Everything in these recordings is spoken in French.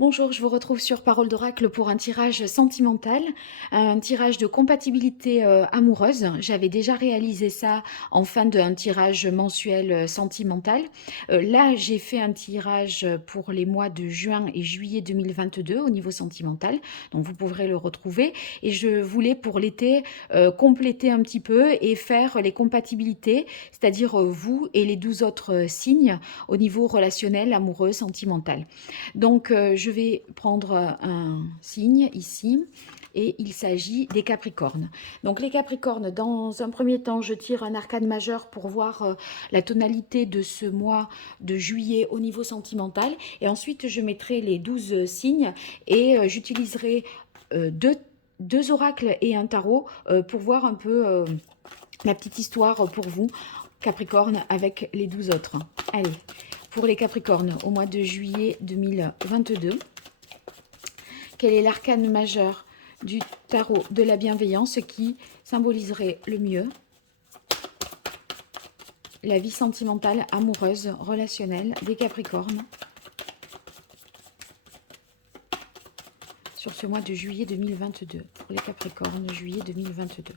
Bonjour, je vous retrouve sur Parole d'Oracle pour un tirage sentimental, un tirage de compatibilité amoureuse. J'avais déjà réalisé ça en fin d'un tirage mensuel sentimental. Là, j'ai fait un tirage pour les mois de juin et juillet 2022 au niveau sentimental, donc vous pourrez le retrouver. Et je voulais pour l'été compléter un petit peu et faire les compatibilités, c'est-à-dire vous et les 12 autres signes au niveau relationnel, amoureux, sentimental. Donc, je vais prendre un signe ici et il s'agit des Capricornes. Donc, les Capricornes, dans un premier temps, je tire un arcane majeur pour voir la tonalité de ce mois de juillet au niveau sentimental. Et ensuite, je mettrai les 12 signes et j'utiliserai deux oracles et un tarot pour voir un peu la petite histoire pour vous, Capricorne, avec les 12 autres. Allez, pour les Capricornes, au mois de juillet 2022, quel est l'arcane majeur du tarot de la bienveillance qui symboliserait le mieux la vie sentimentale, amoureuse, relationnelle des Capricornes sur ce mois de juillet 2022, pour les Capricornes, juillet 2022.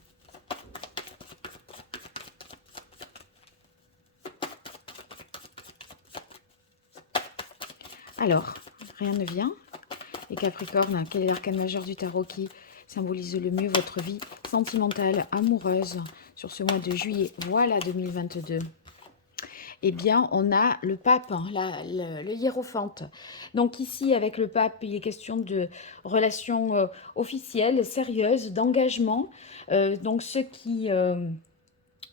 Alors, rien ne vient. Les Capricornes, quel est l'arcane majeur du tarot qui symbolise le mieux votre vie sentimentale, amoureuse sur ce mois de juillet, voilà 2022? Eh bien, on a le pape, hein, le hiérophante. Donc ici, avec le pape, il est question de relations officielles, sérieuses, d'engagement. Donc ceux qui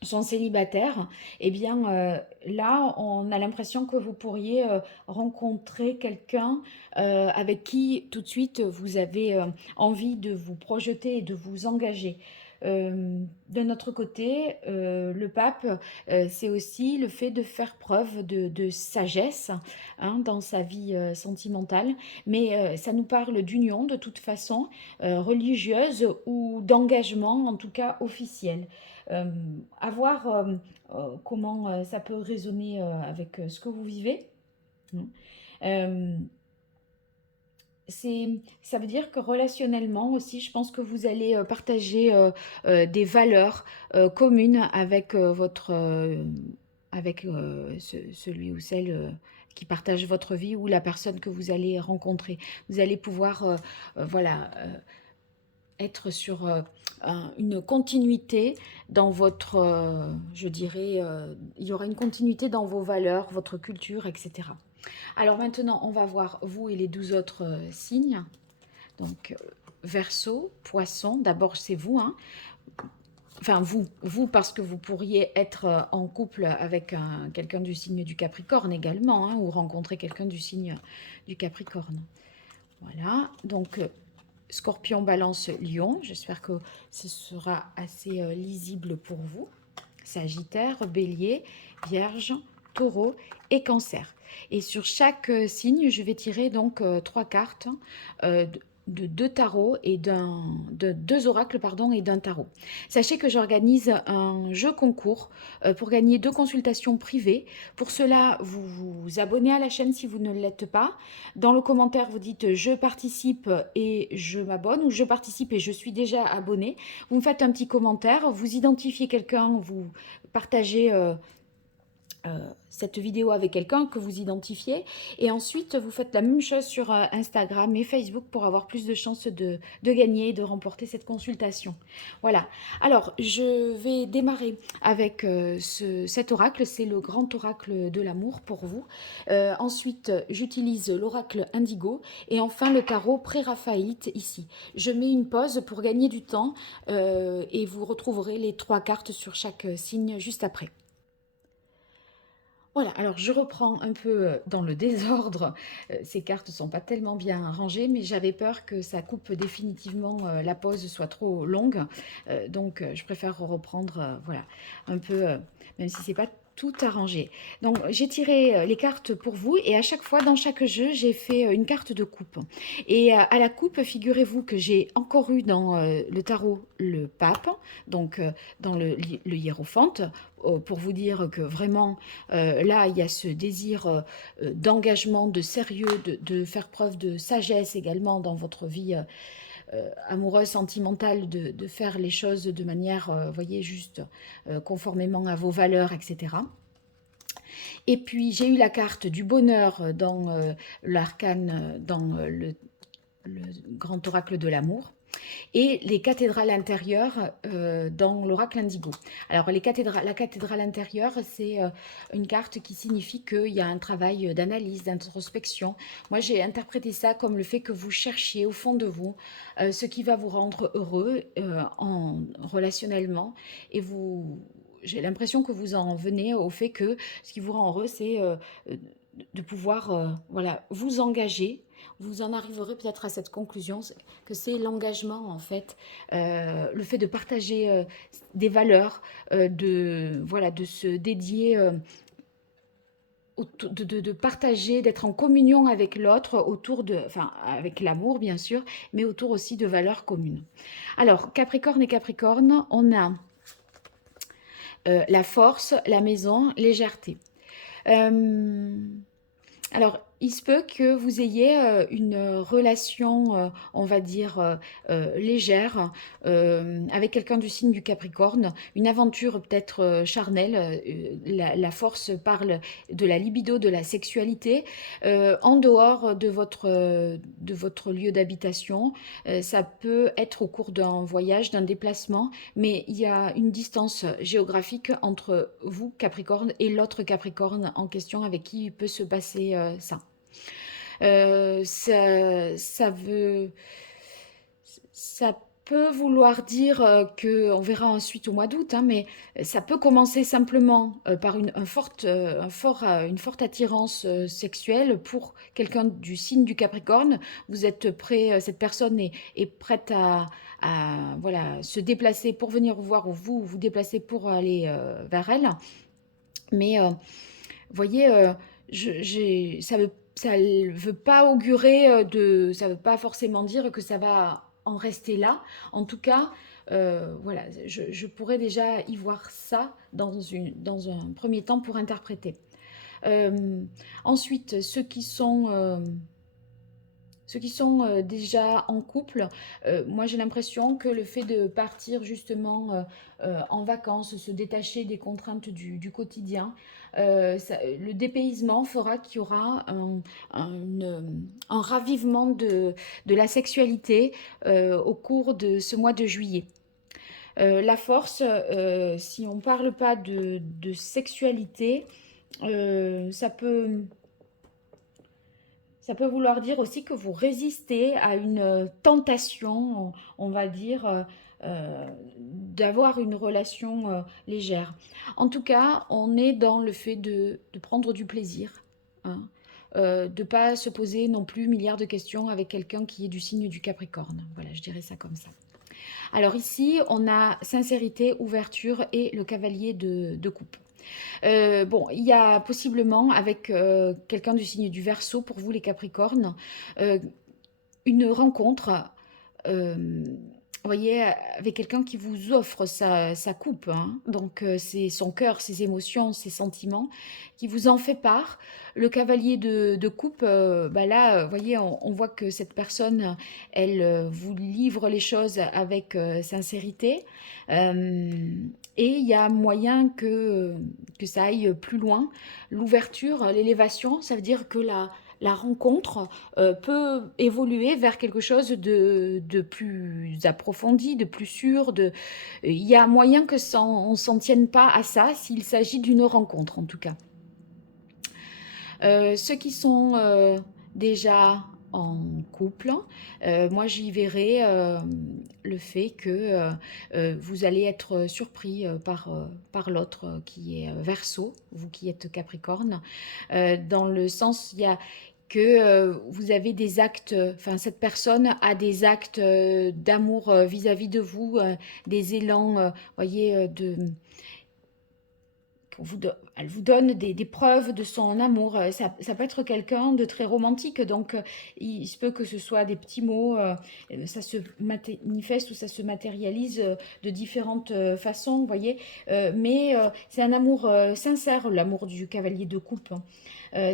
sont célibataires, eh bien là, on a l'impression que vous pourriez rencontrer quelqu'un avec qui tout de suite vous avez envie de vous projeter et de vous engager. De notre côté, le pape, c'est aussi le fait de faire preuve de sagesse hein, dans sa vie sentimentale, mais ça nous parle d'union de toute façon, religieuse ou d'engagement, en tout cas officiel. Euh, à voir comment ça peut résonner avec ce que vous vivez. Euh, ça veut dire que relationnellement aussi, je pense que vous allez partager des valeurs communes avec celui ou celle qui partage votre vie ou la personne que vous allez rencontrer. Vous allez pouvoir, voilà, être sur une continuité dans votre, je dirais, il y aura une continuité dans vos valeurs, votre culture, etc. Alors maintenant, on va voir vous et les 12 autres signes. Donc, Verseau, Poisson, d'abord c'est vous, hein. Enfin vous parce que vous pourriez être en couple avec quelqu'un du signe du Capricorne également, hein, ou rencontrer quelqu'un du signe du Capricorne. Voilà, donc Scorpion, Balance, Lion. J'espère que ce sera assez lisible pour vous. Sagittaire, Bélier, Vierge, Taureau et Cancer. Et sur chaque signe, je vais tirer donc trois cartes de deux tarots et de deux oracles pardon et d'un tarot. Sachez que j'organise un jeu concours pour gagner deux consultations privées. Pour cela, vous vous abonnez à la chaîne si vous ne l'êtes pas. Dans le commentaire, vous dites je participe et je m'abonne ou je participe et je suis déjà abonné. Vous me faites un petit commentaire, vous identifiez quelqu'un, vous partagez cette vidéo avec quelqu'un que vous identifiez et ensuite vous faites la même chose sur Instagram et Facebook pour avoir plus de chances de gagner et de remporter cette consultation. Voilà, alors je vais démarrer avec cet oracle, c'est le grand oracle de l'amour pour vous. Ensuite j'utilise l'oracle indigo et enfin le tarot pré-raphaélite ici. Je mets une pause pour gagner du temps et vous retrouverez les trois cartes sur chaque signe juste après. Voilà, alors je reprends un peu dans le désordre. Ces cartes ne sont pas tellement bien rangées, mais j'avais peur que ça coupe définitivement, la pause soit trop longue. Donc je préfère reprendre, voilà, un peu, même si c'est pas tout arranger. Donc, j'ai tiré les cartes pour vous et à chaque fois, dans chaque jeu, j'ai fait une carte de coupe. Et à la coupe, figurez-vous que j'ai encore eu dans le tarot le pape, donc dans le hiérophante, pour vous dire que vraiment, là, il y a ce désir d'engagement, de sérieux, de faire preuve de sagesse également dans votre vie amoureuse, sentimentale, de faire les choses de manière, voyez, juste conformément à vos valeurs, etc. Et puis, j'ai eu la carte du bonheur dans l'arcane, dans le grand oracle de l'amour et les cathédrales intérieures dans l'oracle indigo. Alors la cathédrale intérieure, c'est une carte qui signifie qu'il y a un travail d'analyse, d'introspection. Moi, j'ai interprété ça comme le fait que vous cherchiez au fond de vous ce qui va vous rendre heureux relationnellement et j'ai l'impression que vous en venez au fait que ce qui vous rend heureux, c'est de pouvoir voilà, vous engager. Vous en arriverez peut-être à cette conclusion que c'est l'engagement en fait, le fait de partager des valeurs, voilà, de se dédier, de partager, d'être en communion avec l'autre autour de, enfin avec l'amour bien sûr, mais autour aussi de valeurs communes. Alors Capricorne et Capricorne, on a la force, la maison, légèreté. Alors, il se peut que vous ayez une relation, on va dire, légère avec quelqu'un du signe du Capricorne, une aventure peut-être charnelle. La force parle de la libido, de la sexualité, en dehors de votre lieu d'habitation. Ça peut être au cours d'un voyage, d'un déplacement, mais il y a une distance géographique entre vous, Capricorne, et l'autre Capricorne en question avec qui il peut se passer ça. Ça peut vouloir dire que, on verra ensuite au mois d'août, hein, mais ça peut commencer simplement par une forte attirance sexuelle pour quelqu'un du signe du Capricorne. Vous êtes prêt, cette personne est prête voilà, se déplacer pour venir vous voir ou vous déplacer pour aller vers elle. Mais voyez, ça ne veut pas augurer ça veut pas forcément dire que ça va en rester là. En tout cas, voilà, je pourrais déjà y voir ça dans un premier temps pour interpréter. Ensuite, ceux qui sont déjà en couple, moi j'ai l'impression que le fait de partir justement en vacances, se détacher des contraintes du quotidien, le dépaysement fera qu'il y aura un ravivement de la sexualité au cours de ce mois de juillet. La force, si on ne parle pas de sexualité, ça peut vouloir dire aussi que vous résistez à une tentation, on va dire, d'avoir une relation légère. En tout cas, on est dans le fait de prendre du plaisir, hein, de ne pas se poser non plus milliards de questions avec quelqu'un qui est du signe du Capricorne. Voilà, je dirais ça comme ça. Alors ici, on a sincérité, ouverture et le cavalier de coupe. Bon, il y a possiblement avec quelqu'un du signe du Verseau, pour vous les Capricornes, une rencontre, vous voyez, avec quelqu'un qui vous offre sa coupe, hein. Donc c'est son cœur, ses émotions, ses sentiments, qui vous en fait part. Le cavalier de coupe, bah là, vous voyez, on voit que cette personne, elle vous livre les choses avec sincérité. Et il y a moyen que ça aille plus loin. L'ouverture, l'élévation, ça veut dire que la rencontre peut évoluer vers quelque chose de plus approfondi, de plus sûr. Il y a moyen que on ne s'en tienne pas à ça s'il s'agit d'une rencontre en tout cas. Ceux qui sont déjà en couple, moi j'y verrai le fait que vous allez être surpris par l'autre qui est Verseau, vous qui êtes Capricorne, dans le sens, il y a que vous avez des actes, enfin cette personne a des actes d'amour vis-à-vis de vous, des élans, voyez, elle vous donne des preuves de son amour. Ça peut être quelqu'un de très romantique, donc il se peut que ce soit des petits mots, ça se manifeste ou ça se matérialise de différentes façons, vous voyez. Mais c'est un amour sincère, l'amour du cavalier de coupe, hein.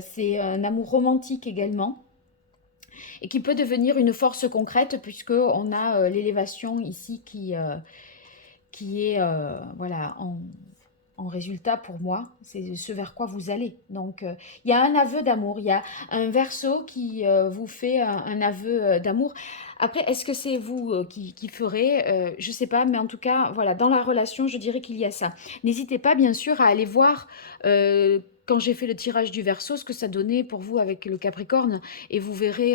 C'est un amour romantique également et qui peut devenir une force concrète puisque on a l'élévation ici qui est voilà en résultat pour moi, c'est ce vers quoi vous allez. Donc il y a un aveu d'amour, il y a un verso qui vous fait un aveu d'amour. Après, est-ce que c'est vous qui ferez je ne sais pas, mais en tout cas, voilà, dans la relation, je dirais qu'il y a ça. N'hésitez pas, bien sûr, à aller voir quand j'ai fait le tirage du verso, ce que ça donnait pour vous avec le Capricorne, et vous verrez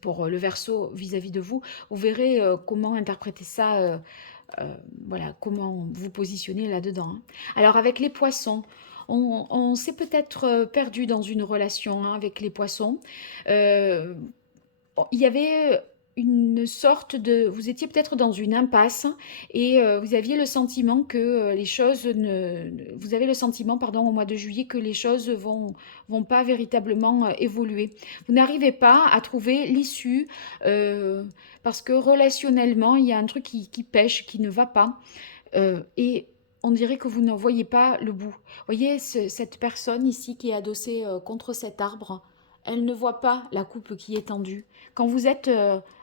pour le verso vis-à-vis de vous, vous verrez comment interpréter ça, voilà, comment vous positionner là-dedans, hein. Alors avec les poissons, on s'est peut-être perdu dans une relation, hein, avec les poissons. Euh, il y avait une sorte de... Vous étiez peut-être dans une impasse et vous aviez le sentiment que les choses ne... Vous avez le sentiment, pardon, au mois de juillet, que les choses vont pas véritablement évoluer. Vous n'arrivez pas à trouver l'issue parce que relationnellement, il y a un truc qui pêche, qui ne va pas. Et on dirait que vous ne voyez pas le bout. Vous voyez, cette personne ici qui est adossée contre cet arbre, elle ne voit pas la coupe qui est tendue. Quand vous êtes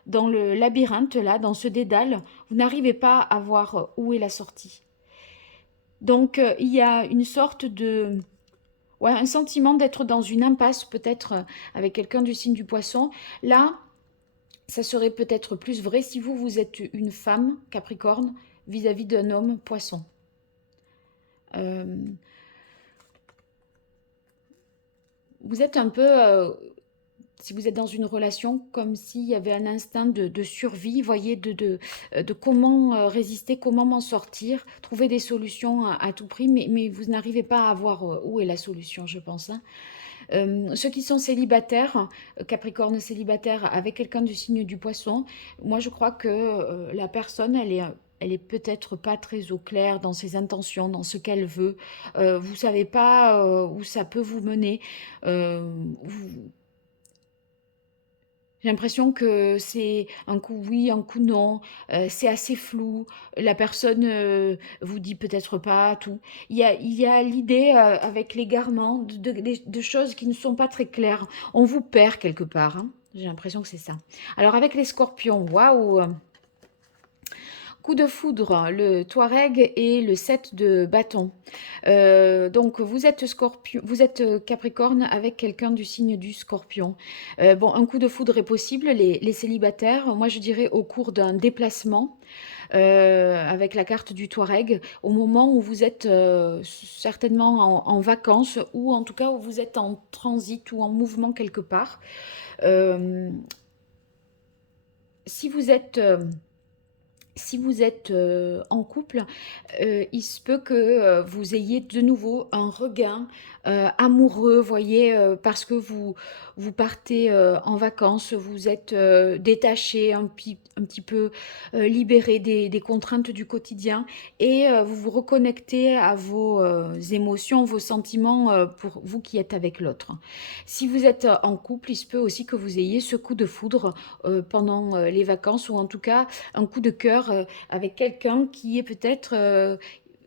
dans le labyrinthe, là, dans ce dédale, vous n'arrivez pas à voir où est la sortie. Donc, il y a une sorte de... Ouais, un sentiment d'être dans une impasse, peut-être avec quelqu'un du signe du poisson. Là, ça serait peut-être plus vrai si vous êtes une femme, Capricorne, vis-à-vis d'un homme, Poisson. Vous êtes un peu, si vous êtes dans une relation, comme s'il y avait un instinct de survie, voyez, de comment résister, comment m'en sortir, trouver des solutions à tout prix, mais vous n'arrivez pas à voir où est la solution, je pense, hein. Ceux qui sont célibataires, Capricorne célibataire avec quelqu'un du signe du poisson, moi je crois que la personne, elle est peut-être pas très au clair dans ses intentions, dans ce qu'elle veut. Vous savez pas où ça peut vous mener. Vous, j'ai l'impression que c'est un coup oui, un coup non, c'est assez flou. La personne vous dit peut-être pas tout. Il y a l'idée avec l'égarement de choses qui ne sont pas très claires. On vous perd quelque part, hein. J'ai l'impression que c'est ça. Alors avec les scorpions, waouh! Coup de foudre, le Touareg et le 7 de bâton. Donc vous êtes Scorpion, vous êtes Capricorne avec quelqu'un du signe du Scorpion. Bon, un coup de foudre est possible, les célibataires. Moi, je dirais au cours d'un déplacement. Avec la carte du Touareg, au moment où vous êtes certainement en vacances ou en tout cas où vous êtes en transit ou en mouvement quelque part. Euh, si vous êtes en couple, il se peut que vous ayez de nouveau un regain amoureux, voyez, parce que vous partez en vacances, vous êtes détaché, un petit peu libéré des contraintes du quotidien et vous vous reconnectez à vos émotions, vos sentiments pour vous qui êtes avec l'autre. Si vous êtes en couple, il se peut aussi que vous ayez ce coup de foudre pendant les vacances ou en tout cas un coup de cœur avec quelqu'un qui est peut-être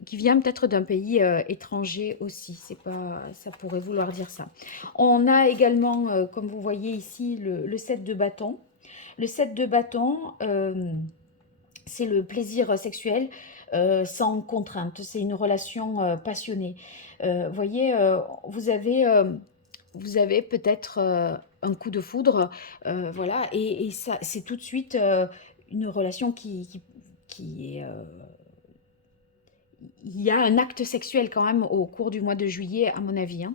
qui vient peut-être d'un pays étranger aussi. C'est pas, ça pourrait vouloir dire ça. On a également, comme vous voyez ici, le 7 de bâton. Le 7 de bâton, c'est le plaisir sexuel sans contrainte. C'est une relation passionnée. Voyez, vous avez peut-être un coup de foudre, voilà, et ça, c'est tout de suite une relation qui est... il y a un acte sexuel quand même au cours du mois de juillet, à mon avis, hein.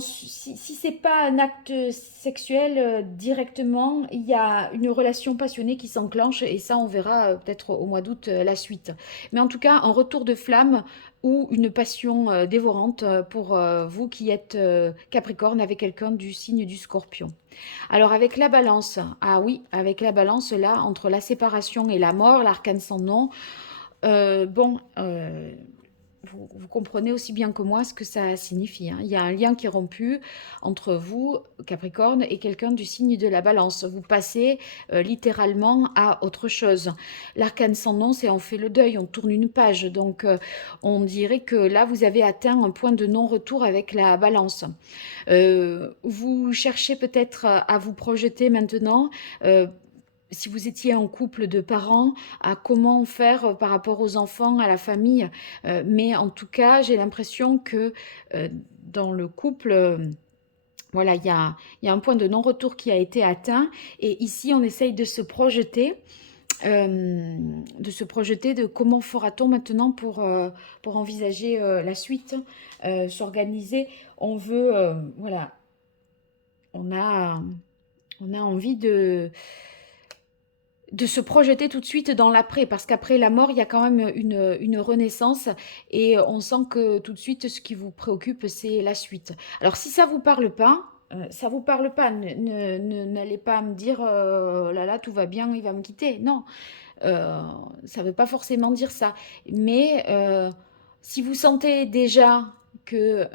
Si c'est pas un acte sexuel directement, il y a une relation passionnée qui s'enclenche et ça, on verra peut-être au mois d'août la suite. Mais en tout cas, un retour de flamme ou une passion dévorante pour vous qui êtes Capricorne avec quelqu'un du signe du Scorpion. Alors avec la balance, ah oui, avec la balance là, entre la séparation et la mort, l'arcane sans nom, bon, vous comprenez aussi bien que moi ce que ça signifie, hein. Il y a un lien qui est rompu entre vous, Capricorne, et quelqu'un du signe de la Balance. Vous passez littéralement à autre chose. L'arcane sans nom, c'est on fait le deuil, on tourne une page. Donc, on dirait que là, vous avez atteint un point de non-retour avec la Balance. Vous cherchez peut-être à vous projeter maintenant. Si vous étiez en couple de parents, à comment faire par rapport aux enfants, à la famille. Mais en tout cas, j'ai l'impression que euh, dans le couple, voilà, il y a un point de non-retour qui a été atteint. Et ici, on essaye de se projeter de comment fera-t-on maintenant pour envisager la suite, s'organiser. On veut, voilà, on a, on a envie de se projeter tout de suite dans l'après, parce qu'après la mort, il y a quand même une renaissance, et on sent que tout de suite, ce qui vous préoccupe, c'est la suite. Alors, si ça vous parle pas, ça vous parle pas, n'allez pas me dire, là là, tout va bien, il va me quitter. Non, euh, ça ne veut pas forcément dire ça. Mais si vous sentez déjà que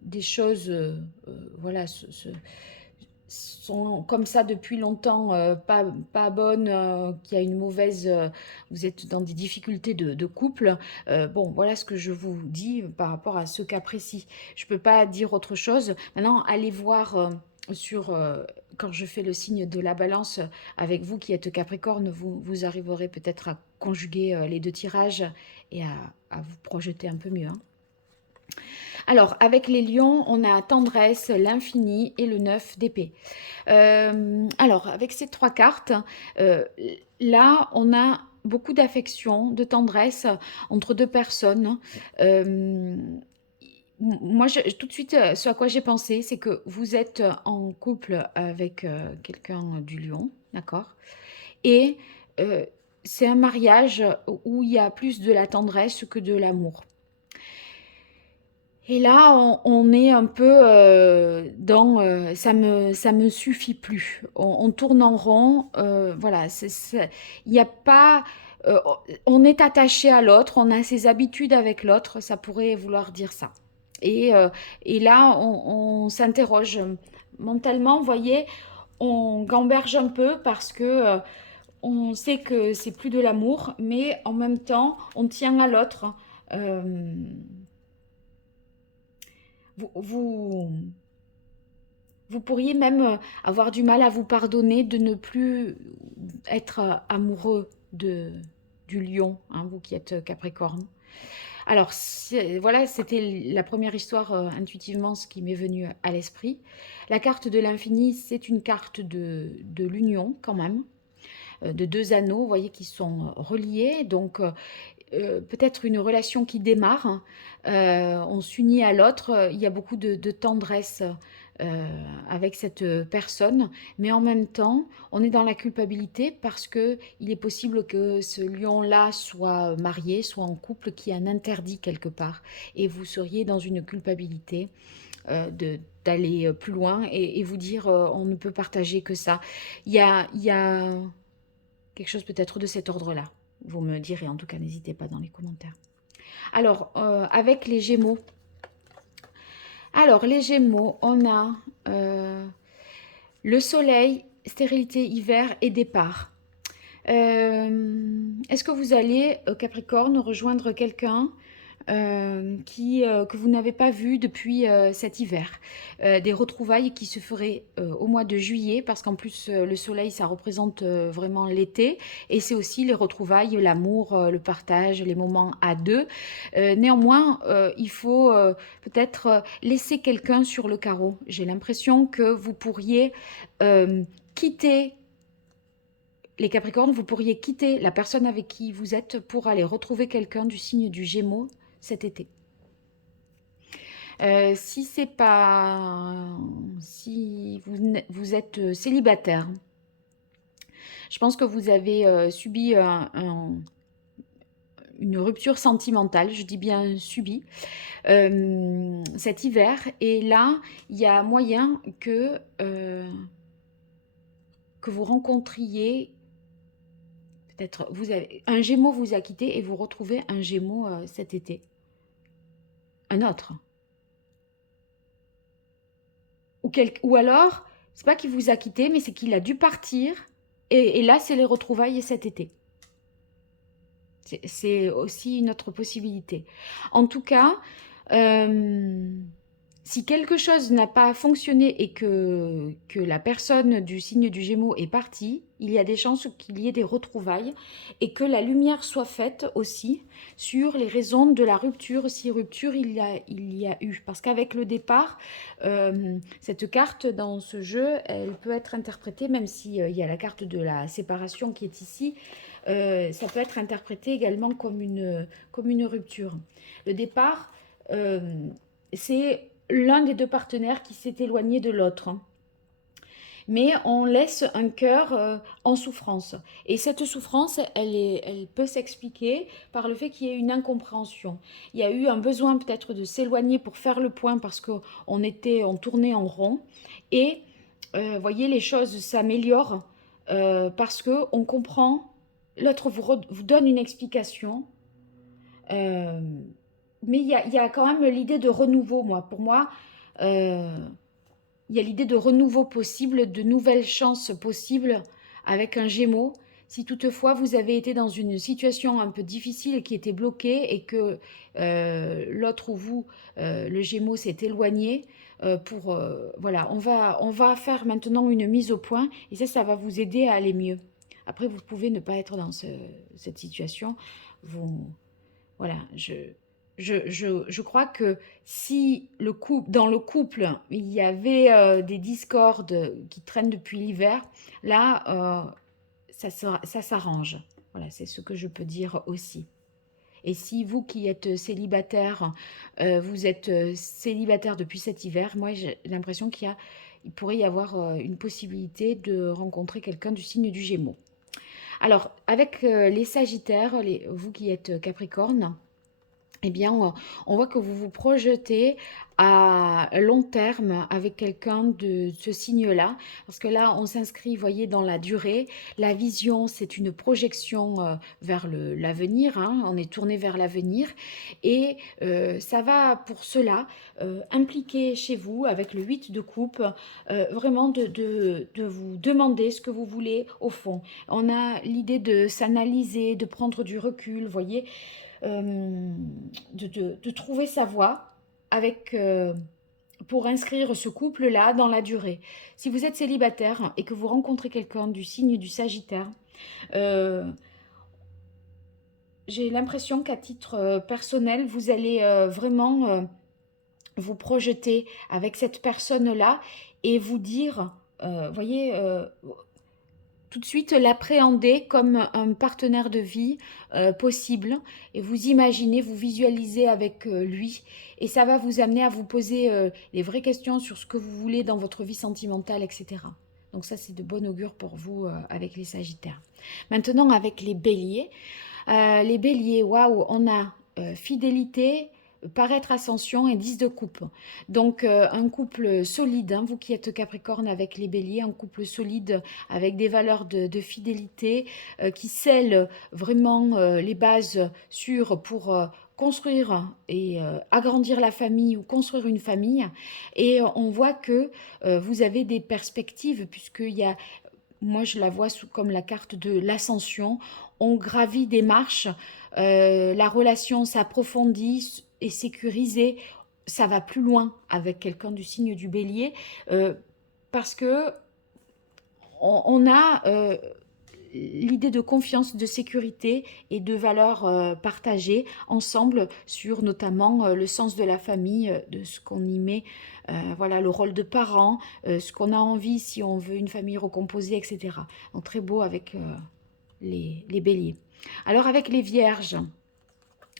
des choses, voilà, sont comme ça depuis longtemps, pas bonnes, qu'il y a une mauvaise, vous êtes dans des difficultés de couple, bon, voilà ce que je vous dis par rapport à ce cas précis. Je ne peux pas dire autre chose. Maintenant, allez voir sur, quand je fais le signe de la balance avec vous qui êtes Capricorne, vous arriverez peut-être à conjuguer les deux tirages et à vous projeter un peu mieux, hein. Alors, avec les lions, on a tendresse, l'infini et le 9 d'épée. Alors, avec ces trois cartes, euh, là, on a beaucoup d'affection, de tendresse entre deux personnes. Euh, Moi, tout de suite, ce à quoi j'ai pensé, c'est que vous êtes en couple avec quelqu'un du lion, d'accord? Et euh, c'est un mariage où il y a plus de la tendresse que de l'amour. Et là, on est un peu dans ça me suffit plus. On tourne en rond. Voilà, il n'y a pas. On est attaché à l'autre, on a ses habitudes avec l'autre, ça pourrait vouloir dire ça. Et, euh, et là, on s'interroge mentalement, vous voyez, on gamberge un peu parce que on sait que c'est plus de l'amour, mais en même temps, on tient à l'autre. Euh, vous, vous pourriez même avoir du mal à vous pardonner de ne plus être amoureux du lion, hein, vous qui êtes Capricorne. Alors, voilà, c'était la première histoire, intuitivement, ce qui m'est venu à l'esprit. La carte de l'infini, c'est une carte de l'union, quand même, de deux anneaux, vous voyez, qui sont reliés. Donc, peut-être une relation qui démarre, hein. On s'unit à l'autre, il y a beaucoup de tendresse avec cette personne, mais en même temps, on est dans la culpabilité parce que il est possible que ce lion-là soit marié, soit en couple, qui a un interdit quelque part, et vous seriez dans une culpabilité d'aller plus loin et vous dire on ne peut partager que ça. Il y a quelque chose peut-être de cet ordre-là. Vous me direz, en tout cas, n'hésitez pas dans les commentaires. Alors, avec les Gémeaux. Alors, les Gémeaux, on a le soleil, stérilité, hiver et départ. Est-ce que vous allez, Capricorne, rejoindre quelqu'un que vous n'avez pas vu depuis cet hiver? Des retrouvailles qui se feraient au mois de juillet, parce qu'en plus, le soleil, ça représente vraiment l'été, et c'est aussi les retrouvailles, l'amour, le partage, les moments à deux. Néanmoins, il faut peut-être laisser quelqu'un sur le carreau. J'ai l'impression que vous pourriez quitter les Capricornes, vous pourriez quitter la personne avec qui vous êtes pour aller retrouver quelqu'un du signe du Gémeaux cet été. Si c'est pas, si vous êtes célibataire, je pense que vous avez subi une rupture sentimentale, je dis bien subi, cet hiver. Et là, il y a moyen que vous rencontriez, peut-être, un Gémeaux vous a quitté et vous retrouvez un Gémeaux cet été. un autre. Ou alors, c'est pas qu'il vous a quitté, mais c'est qu'il a dû partir. Et là, c'est les retrouvailles cet été. C'est aussi une autre possibilité. En tout cas, si quelque chose n'a pas fonctionné et que la personne du signe du Gémeaux est partie, il y a des chances qu'il y ait des retrouvailles et que la lumière soit faite aussi sur les raisons de la rupture, si rupture il y a eu. Parce qu'avec le départ, cette carte dans ce jeu, elle peut être interprétée, même s'il y a la carte de la séparation qui est ici, ça peut être interprété également comme une rupture. Le départ, c'est l'un des deux partenaires qui s'est éloigné de l'autre. Mais on laisse un cœur en souffrance. Et cette souffrance, elle peut s'expliquer par le fait qu'il y ait une incompréhension. Il y a eu un besoin peut-être de s'éloigner pour faire le point parce on tournait en rond. Et voyez, les choses s'améliorent parce qu'on comprend, l'autre vous donne une explication. Mais il y a quand même l'idée de renouveau, moi. Pour moi, il y a l'idée de renouveau possible, de nouvelles chances possibles avec un Gémeaux. Si toutefois vous avez été dans une situation un peu difficile qui était bloquée et que l'autre ou vous, le Gémeaux, s'est éloigné, voilà, on va faire maintenant une mise au point et ça va vous aider à aller mieux. Après, vous pouvez ne pas être dans cette situation. Voilà, je crois que si dans le couple, il y avait des discordes qui traînent depuis l'hiver, là, ça s'arrange. Voilà, c'est ce que je peux dire aussi. Et si vous qui êtes célibataire, vous êtes célibataire depuis cet hiver, moi j'ai l'impression il pourrait y avoir une possibilité de rencontrer quelqu'un du signe du Gémeaux. Alors, avec les Sagittaires, vous qui êtes Capricorne, eh bien, on voit que vous vous projetez à long terme avec quelqu'un de ce signe-là, parce que là, on s'inscrit, voyez, dans la durée. La vision, c'est une projection vers l'avenir, hein, on est tourné vers l'avenir, et ça va pour cela impliquer chez vous, avec le 8 de coupe, vraiment de vous demander ce que vous voulez au fond. On a l'idée de s'analyser, de prendre du recul, voyez, de trouver sa voie avec, pour inscrire ce couple-là dans la durée. Si vous êtes célibataire et que vous rencontrez quelqu'un du signe du Sagittaire, euh, j'ai l'impression qu'à titre personnel, vous allez vraiment vous projeter avec cette personne-là et vous dire, voyez, tout de suite l'appréhender comme un partenaire de vie possible et vous imaginez, vous visualisez avec lui et ça va vous amener à vous poser les vraies questions sur ce que vous voulez dans votre vie sentimentale, etc. Donc ça, c'est de bon augure pour vous avec les Sagittaires. Maintenant, avec les Béliers, waouh, on a fidélité, paraître ascension et 10 de coupe. Donc un couple solide, hein, vous qui êtes Capricorne avec les Béliers, un couple solide avec des valeurs de fidélité qui scellent vraiment les bases sûres pour construire et agrandir la famille ou construire une famille. Et on voit que vous avez des perspectives puisqu'il y a, moi je la vois comme la carte de l'ascension. On gravit des marches, la relation s'approfondit et sécurisée. Ça va plus loin avec quelqu'un du signe du Bélier parce que on a l'idée de confiance, de sécurité et de valeurs partagées ensemble sur notamment le sens de la famille, de ce qu'on y met, voilà, le rôle de parent, ce qu'on a envie si on veut une famille recomposée, etc. Donc très beau avec les béliers. Alors avec les vierges,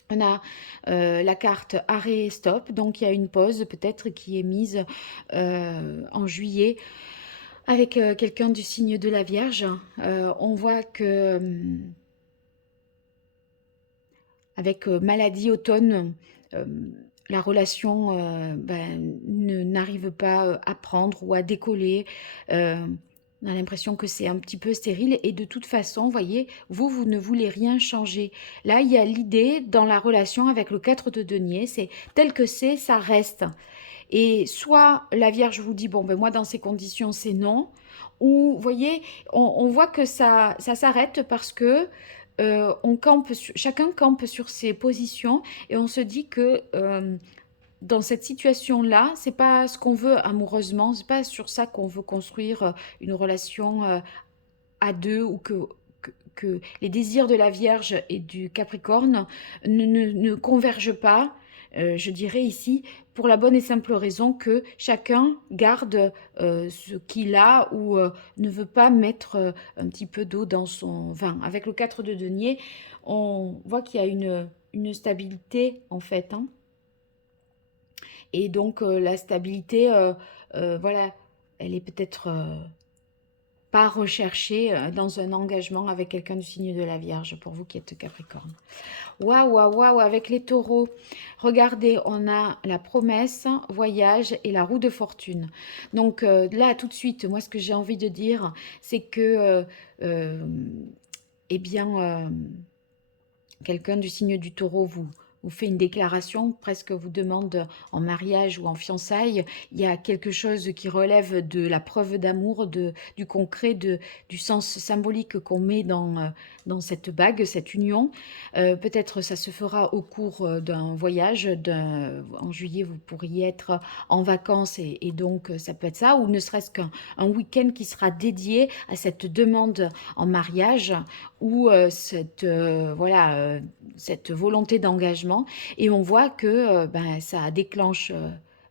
on a la carte arrêt et stop, donc il y a une pause peut-être qui est mise en juillet avec quelqu'un du signe de la Vierge. On voit que avec maladie automne, la relation n'arrive pas à prendre ou à décoller. On a l'impression que c'est un petit peu stérile et de toute façon, vous voyez, vous ne voulez rien changer. Là, il y a l'idée dans la relation avec le 4 de denier, c'est tel que c'est, ça reste. Et soit la Vierge vous dit, bon, ben moi, dans ces conditions, c'est non. Ou, vous voyez, on voit que ça s'arrête parce que chacun campe sur ses positions et on se dit que dans cette situation-là, c'est pas ce qu'on veut amoureusement, c'est pas sur ça qu'on veut construire une relation à deux ou que les désirs de la Vierge et du Capricorne ne convergent pas, je dirais ici, pour la bonne et simple raison que chacun garde ce qu'il a ou ne veut pas mettre un petit peu d'eau dans son vin. Avec le 4 de denier, on voit qu'il y a une stabilité en fait, hein. Et donc la stabilité, voilà, elle est peut-être pas recherchée dans un engagement avec quelqu'un du signe de la Vierge, pour vous qui êtes Capricorne. Waouh, waouh, waouh, avec les taureaux, regardez, on a la promesse, voyage et la roue de fortune. Donc là, tout de suite, moi, ce que j'ai envie de dire, c'est que, eh bien, quelqu'un du signe du taureau vous fait une déclaration, presque vous demande en mariage ou en fiançailles, il y a quelque chose qui relève de la preuve d'amour, du concret, du sens symbolique qu'on met dans cette bague, cette union. Peut-être ça se fera au cours d'un voyage. En juillet, vous pourriez être en vacances et donc ça peut être ça, ou ne serait-ce qu'un week-end qui sera dédié à cette demande en mariage ou voilà, cette volonté d'engagement. Et on voit que ben, ça déclenche,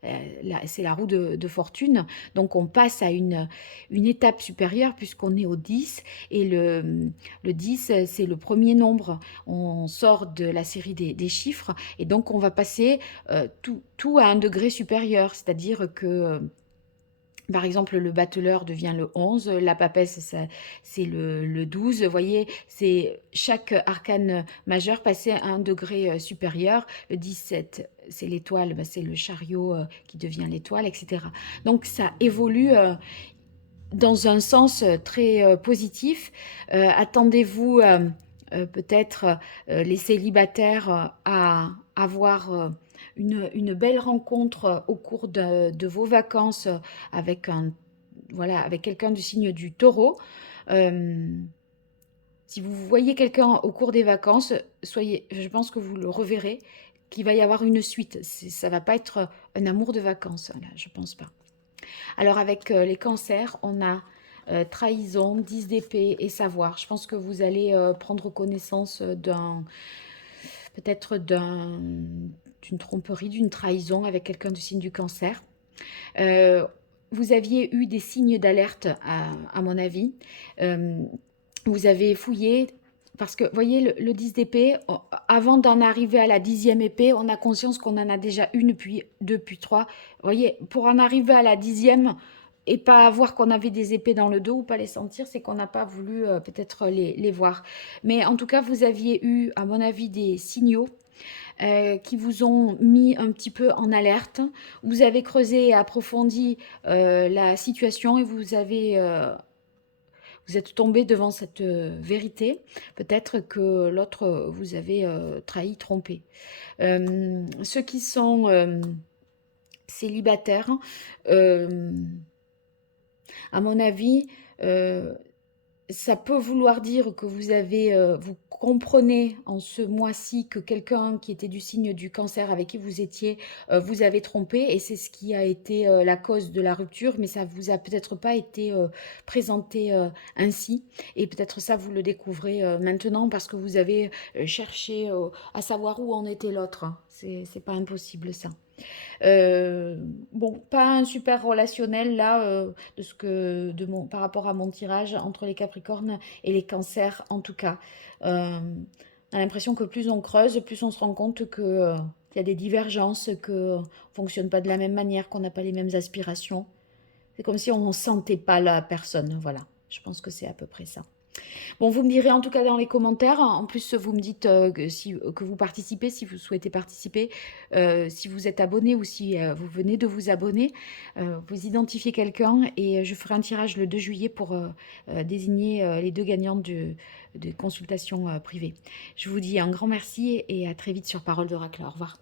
c'est la roue de fortune. Donc on passe à une étape supérieure puisqu'on est au 10. Et le 10, c'est le premier nombre. On sort de la série des chiffres. Et donc on va passer tout à un degré supérieur. C'est-à-dire que par exemple, le battleur devient le 11, la papesse, c'est le 12. Vous voyez, c'est chaque arcane majeur passé à un degré supérieur. Le 17, c'est l'étoile, ben, c'est le chariot qui devient l'étoile, etc. Donc, ça évolue dans un sens très positif. Attendez-vous peut-être les célibataires à avoir une belle rencontre au cours de vos vacances avec voilà, avec quelqu'un du signe du taureau. Euh, Si vous voyez quelqu'un au cours des vacances, je pense que vous le reverrez, qu'il va y avoir une suite. Ça va pas être un amour de vacances, là, je pense pas. Alors avec les cancers, on a trahison, 10 d'épée et savoir. Je pense que vous allez prendre connaissance peut-être d'une tromperie, d'une trahison avec quelqu'un du signe du cancer. Euh, Vous aviez eu des signes d'alerte, à mon avis. Euh, Vous avez fouillé, parce que, voyez, le 10 d'épée, avant d'en arriver à la 10e épée, on a conscience qu'on en a déjà une, puis deux, puis trois. Voyez, pour en arriver à la 10e et pas voir qu'on avait des épées dans le dos ou pas les sentir, c'est qu'on n'a pas voulu peut-être les voir. Mais en tout cas, vous aviez eu, à mon avis, des signaux qui vous ont mis un petit peu en alerte. Vous avez creusé et approfondi la situation et vous êtes tombé devant cette vérité. Peut-être que l'autre vous avez trahi, trompé. Ceux qui sont célibataires, euh, à mon avis, euh, ça peut vouloir dire que vous comprenez en ce mois-ci que quelqu'un qui était du signe du cancer avec qui vous étiez, vous avez trompé et c'est ce qui a été la cause de la rupture, mais ça vous a peut-être pas été présenté ainsi et peut-être ça vous le découvrez maintenant parce que vous avez cherché à savoir où en était l'autre, hein. C'est pas impossible ça. Euh, bon, pas un super relationnel là, par rapport à mon tirage entre les Capricornes et les Cancers en tout cas. On a l'impression que plus on creuse, plus on se rend compte que, qu'il y a des divergences, qu'on ne fonctionne pas de la même manière, qu'on n'a pas les mêmes aspirations. C'est comme si on ne sentait pas la personne, voilà. Je pense que c'est à peu près ça. Bon, vous me direz en tout cas dans les commentaires. En plus, vous me dites que vous participez, si vous souhaitez participer, si vous êtes abonné ou si vous venez de vous abonner. Vous identifiez quelqu'un et je ferai un tirage le 2 juillet pour désigner les 2 gagnants de consultation privée. Je vous dis un grand merci et à très vite sur Parole d'Oracle. Au revoir.